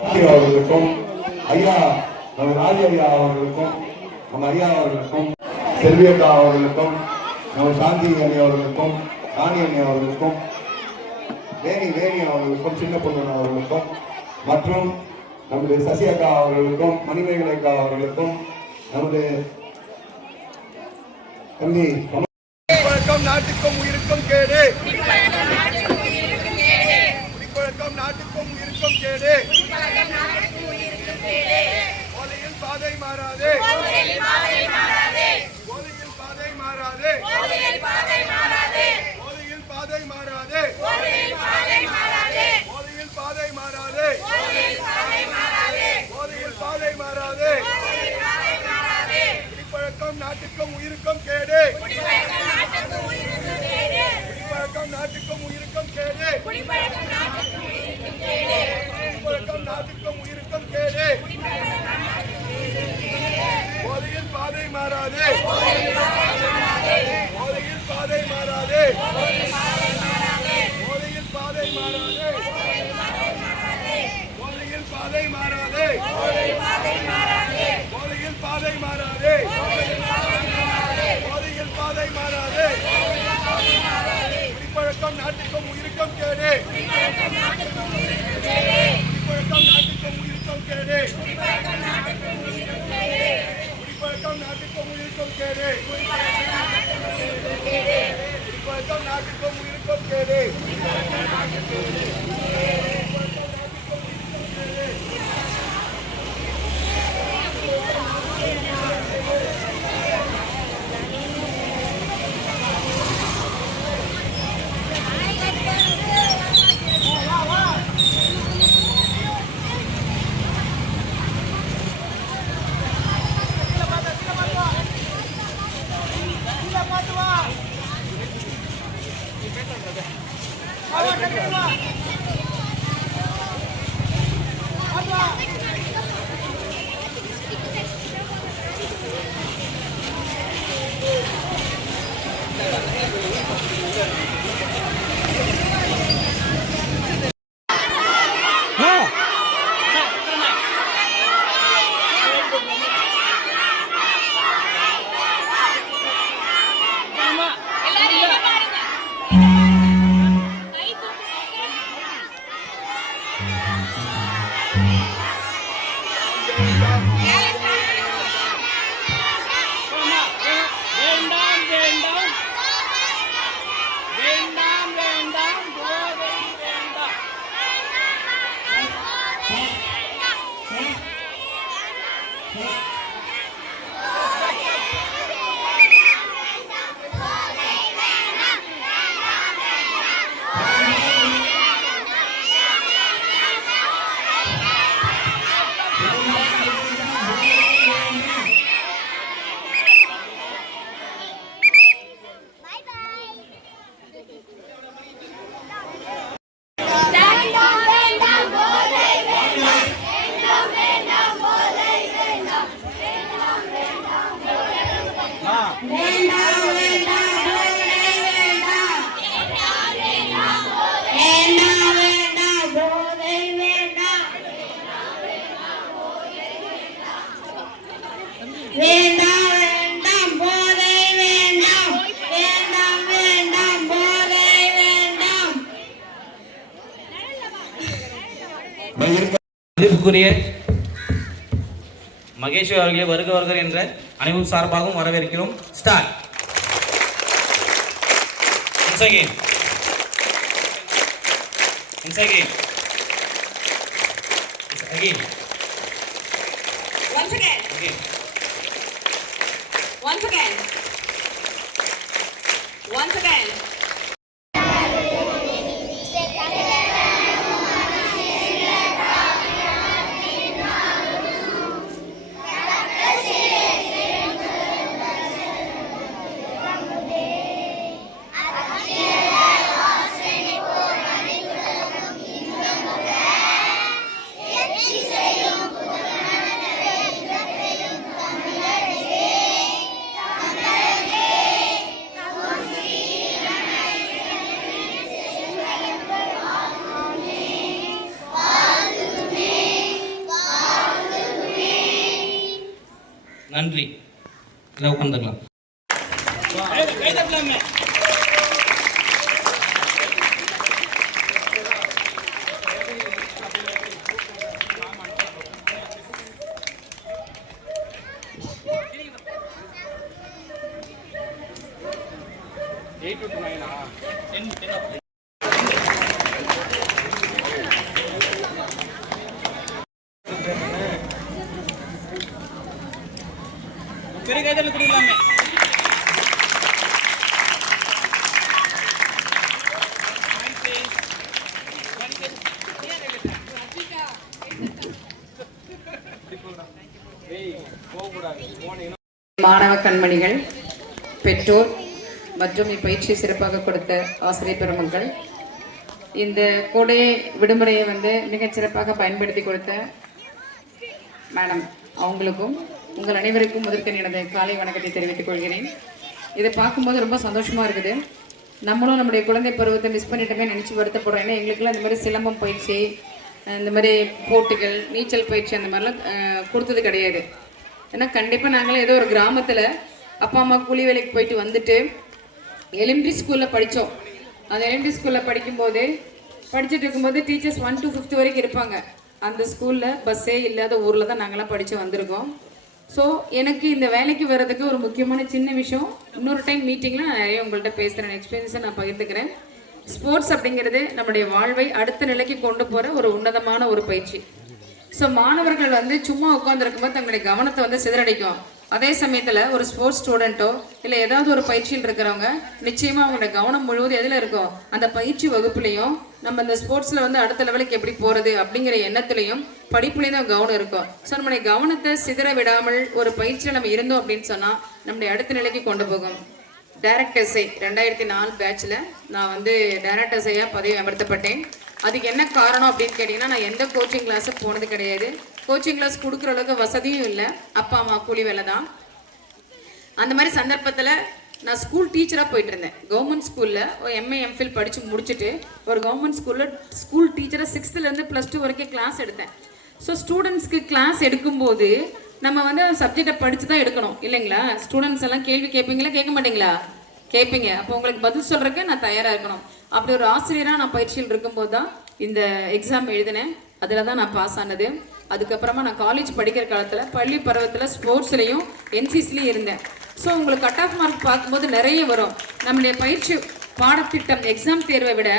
அவர்களுக்கும் ஐயா நம்ம ராஜி ஐயா அவர்களுக்கும் நம்ம ஐயா அவர்களுக்கும் செல்வியக்கா அவர்களுக்கும் நம்ம சாந்தி அணி அவர்களுக்கும் ராணி அணி அவர்களுக்கும் வேணி அவர்களுக்கும் சின்ன பொண்ணு அவர்களுக்கும் மற்றும் நம்முடைய சசி அக்கா அவர்களுக்கும் மணிமேகலை அக்கா அவர்களுக்கும் நம்முடைய தம்பி நாட்டுக்கும் உயிருக்கும் கேடு நாட்டுக்கும் உயிருக்கும் கேடு போதையில் பாதை மாறாதே போதையில் பாதை மாறாதே போதையில் பாதை மாறாதே போதையில் பாதை மாறாதே போதையில் பாதை மாறாதே போதையில் பாதை மாறாதே போதையில் பாதை மாறாதே போதையில் பாதை மாறாதே போதையில் பாதை மாறாதே போதையில் பாதை மாறாதே குடிப்பழக்கம் நாட்டுக்கும் உயிருக்கும் கேடு குடிப்பழக்கம் நாட்டுக்கும் உயிருக்கும் கேடு குடிப்பழக்கம் நாட்டுக்கும் உயிருக்கும் கேடு குடிப்பழக்கம் நாட்டுக்கும் உயிருக்கும் கேடு குடிப்பழக்கம் நாட்டுக்கும் உயிருக்கும் கேடு போதையில் பாதை மாறாதே போதையில் பாதை மாறாதே போதையில் பாதை மாறாதே போதையில் பாதை மாறாதே போதையில் பாதை மாறாதே போதையில் பாதை மாறாதே குடிப்பழக்கம் நாட்டுக்கும் உயிருக்கும் கேடு குடிப்பழக்கம் நாட்டுக்கும் உயிருக்கும் கேடு குடிப்பழக்கம் நாட்டுக்கும் உயிருக்கும் கேடு குடிப்பழக்கம் நாட்டுக்கும் உயிருக்கும் கேடு மகேஸ்வரி அவர்களே வருக வருக என்ற அனைவரும் சார்பாகவும் வரவேற்கிறோம். Start. Once again. Once again. Again. Once again. Again. Once again. Once again. நன்றி. இதை உட்காந்துக்கலாம். பெரிய கைதல் கொடுக்கலாமே. மாணவ கண்மணிகள், பெற்றோர் மற்றும் இப்பயிற்சியை சிறப்பாக கொடுத்த ஆசிரியர் பெருமக்கள், இந்த கோடை விடுமுறையை மிகச் சிறப்பாக பயன்படுத்தி கொடுத்த மேடம் அவங்களுக்கும் உங்கள் அனைவருக்கும் முதற்கண் எனது காலை வணக்கத்தை தெரிவித்துக் கொள்கிறேன். இதை பார்க்கும்போது ரொம்ப சந்தோஷமாக இருக்குது. நம்மளும் நம்முடைய குழந்தை பருவத்தை மிஸ் பண்ணிட்டோமே நினச்சி வருத்தப்படுறோம். ஏன்னா எங்களுக்கெல்லாம் இந்த மாதிரி சிலம்பம் பயிற்சி, இந்த மாதிரி போட்டிகள், நீச்சல் பயிற்சி அந்த மாதிரிலாம் கொடுத்தது கிடையாது. ஏன்னா கண்டிப்பாக நாங்களும் ஏதோ ஒரு கிராமத்தில் அப்பா அம்மா கூலி வேலைக்கு போயிட்டு வந்துட்டு எலிமெண்ட்ரி ஸ்கூலில் படித்தோம். அந்த எலிமெண்ட்ரி ஸ்கூலில் படிச்சுட்டு இருக்கும்போது டீச்சர்ஸ் 1 to 5th வரைக்கும் இருப்பாங்க. அந்த ஸ்கூலில் பஸ்ஸே இல்லாத ஊரில் தான் நாங்களாம் படித்து வந்திருக்கோம். ஸோ எனக்கு இந்த வேலைக்கு வர்றதுக்கு ஒரு முக்கியமான சின்ன விஷயம், இன்னொரு டைம் மீட்டிங்கில் நான் நிறைய உங்கள்கிட்ட பேசுகிறேன், எக்ஸ்பீரியன்ஸை நான் பகிர்ந்துக்கிறேன். ஸ்போர்ட்ஸ் அப்படிங்கிறது நம்முடைய வாழ்வை அடுத்த நிலைக்கு கொண்டு போகிற ஒரு உன்னதமான ஒரு பயிற்சி. ஸோ மாணவர்கள் சும்மா உட்காந்துருக்கும்போது தங்களுடைய கவனத்தை சிதறடிக்கும். அதே சமயத்தில் ஒரு ஸ்போர்ட்ஸ் ஸ்டூடெண்ட்டோ இல்லை ஏதாவது ஒரு பயிற்சியில் இருக்கிறவங்க நிச்சயமாக அவங்களோட கவனம் முழுவதும் எதில் இருக்கும், அந்த பயிற்சி வகுப்புலையும் நம்ம இந்த ஸ்போர்ட்ஸில் அடுத்த லெவலுக்கு எப்படி போகிறது அப்படிங்கிற எண்ணத்துலையும் படிப்புலேயும் தான் கவனம் இருக்கும். ஸோ நம்மளுடைய கவனத்தை சிதற விடாமல் ஒரு பயிற்சியில் நம்ம இருந்தோம் அப்படின்னு சொன்னால் நம்முடைய அடுத்த நிலைக்கு கொண்டு போகும். டைரக்ட் எஸ்ஐ 2004 பேட்சில் நான் டைரக்ட் எஸ்ஐயாக பதவி அமர்த்தப்பட்டேன். அதுக்கு என்ன காரணம் அப்படின்னு கேட்டிங்கன்னா, நான் எந்த கோச்சிங் கிளாஸும் போனது கிடையாது. கோச்சிங் கிளாஸ் கொடுக்குற அளவுக்கு வசதியும் இல்லை, அப்பா அம்மா கூலி வேலை தான். அந்த மாதிரி சந்தர்ப்பத்தில் நான் ஸ்கூல் டீச்சராக போயிட்டு இருந்தேன். கவர்மெண்ட் ஸ்கூலில் ஒரு MA MPhil படித்து முடிச்சுட்டு ஒரு கவர்மெண்ட் ஸ்கூல் டீச்சராக 6th +2 வரைக்கும் கிளாஸ் எடுத்தேன். ஸோ ஸ்டூடெண்ட்ஸ்க்கு கிளாஸ் எடுக்கும்போது நம்ம சப்ஜெக்டை படித்து தான் எடுக்கணும் இல்லைங்களா? ஸ்டூடெண்ட்ஸ் எல்லாம் கேள்வி கேட்பீங்களா, கேட்க மாட்டீங்களா? கேட்பீங்க. அப்போ உங்களுக்கு பதில் சொல்கிறதுக்கு நான் தயாராக இருக்கணும். அப்படி ஒரு ஆசிரியராக நான் பயிற்சியில் இருக்கும்போது தான் இந்த எக்ஸாம் எழுதினேன். அதில் தான் நான் பாஸ் ஆனது. அதுக்கப்புறமா நான் காலேஜ் படிக்கிற காலத்தில் பள்ளி பருவத்தில் ஸ்போர்ட்ஸ்லேயும் NCCலையும் இருந்தேன். ஸோ உங்களுக்கு கட் ஆஃப் மார்க் பார்க்கும்போது நிறைய வரும். நம்மளுடைய பயிற்சி பாடத்திட்டம் எக்ஸாம் தேர்வை விட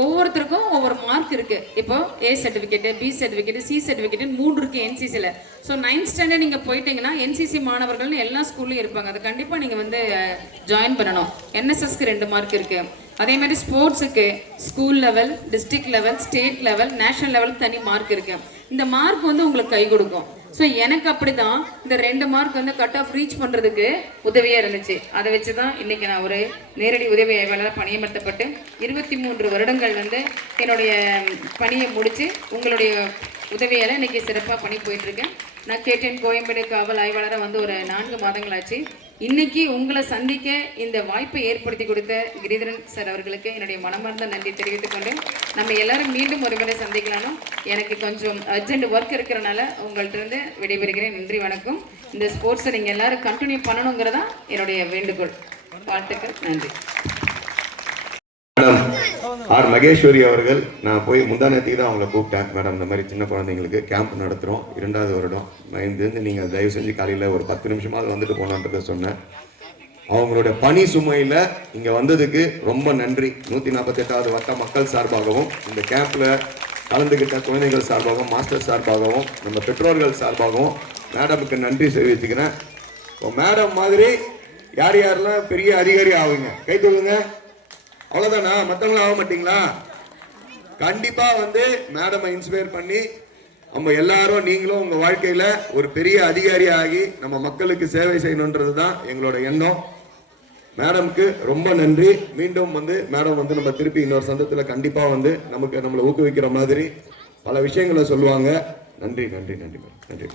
ஒவ்வொருத்தருக்கும் ஒவ்வொரு மார்க் இருக்குது. இப்போ A certificate, B certificate, C certificate 3 இருக்குது NCCயில். ஸோ 9th ஸ்டாண்டர்ட் நீங்கள் போயிட்டீங்கன்னா NCC மாணவர்கள்னு எல்லா ஸ்கூல்லையும் இருப்பாங்க. அதை கண்டிப்பாக நீங்கள் ஜாயின் பண்ணணும். NSSக்கு 2 மார்க் இருக்குது. அதே மாதிரி ஸ்போர்ட்ஸுக்கு school level, district level, state level, national லெவலுக்கு தனி மார்க் இருக்குது. இந்த மார்க் உங்களுக்கு கை கொடுக்கும். ஸோ எனக்கு அப்படி தான் இந்த 2 மார்க் கட் ஆஃப் ரீச் பண்ணுறதுக்கு உதவியாக இருந்துச்சு. அதை வச்சு தான் இன்றைக்கி நான் ஒரு நேரடி உதவி ஆய்வாளர் பணியமர்த்தப்பட்டு 23 வருடங்கள் என்னுடைய பணியை முடித்து உங்களுடைய உதவியால் இன்றைக்கி சிறப்பாக பணி போயிட்டுருக்கேன். நான் கேட்டேன் கோயம்பேடு காவல் ஆய்வாளராக ஒரு 4 மாதங்கள் ஆச்சு. இன்னைக்கு உங்களை சந்திக்க இந்த வாய்ப்பை ஏற்படுத்தி கொடுத்த கிரிதரன் சார் அவர்களுக்கு என்னுடைய மனமார்ந்த நன்றி தெரிவித்துக் கொண்டு நம்ம எல்லாரும் மீண்டும் ஒரு முறை சந்திக்கலாம்னு எனக்கு கொஞ்சம் அர்ஜென்ட் ஒர்க் இருக்கிறனால உங்கள்கிட்ட இருந்து விடைபெறுகிறேன். நன்றி, வணக்கம். இந்த ஸ்போர்ட்ஸை நீங்கள் எல்லாரும் கண்டினியூ பண்ணணுங்கிறதா என்னுடைய வேண்டுகோள். வாழ்த்துக்கள். நன்றி. மேடம் ஆர் மகேஸ்வரி அவர்கள், நான் போய் முந்தானத்துக்கு தான் அவங்கள கூப்பிட்டேன். மேடம் இந்த மாதிரி சின்ன குழந்தைங்களுக்கு கேம்ப் நடத்துகிறோம், 2வது வருடம். இதுலேருந்து நீங்கள் தயவு செஞ்சு காலையில் ஒரு 10 நிமிஷமாவது வந்துட்டு போனான்றதை சொன்னேன். அவங்களுடைய பணி சுமையில் இங்கே வந்ததுக்கு ரொம்ப நன்றி. 148வது வட்ட மக்கள் சார்பாகவும் இந்த கேம்பில் கலந்துக்கிட்ட குழந்தைகள் சார்பாகவும் மாஸ்டர் சார்பாகவும் நம்ம பெற்றோர்கள் சார்பாகவும் மேடமுக்கு நன்றி தெரிவிச்சுக்கிறேன். இப்போ மேடம் மாதிரி யார் யாரெல்லாம் பெரிய அதிகாரி ஆகுங்க கை தூக்குங்க. அவ்வளோதானா? மற்றவங்களும் ஆக மாட்டீங்களா? கண்டிப்பாக மேடமை இன்ஸ்பயர் பண்ணி நம்ம எல்லாரும் நீங்களும் உங்கள் வாழ்க்கையில் ஒரு பெரிய அதிகாரி ஆகி நம்ம மக்களுக்கு சேவை செய்யணுன்றது தான் எங்களோட எண்ணம். மேடமுக்கு ரொம்ப நன்றி. மீண்டும் மேடம் நம்ம திருப்பி இன்னொரு சந்தத்தில் கண்டிப்பாக நம்மளை ஊக்குவிக்கிற மாதிரி பல விஷயங்களை சொல்லுவாங்க. நன்றி நன்றி நன்றி நன்றி.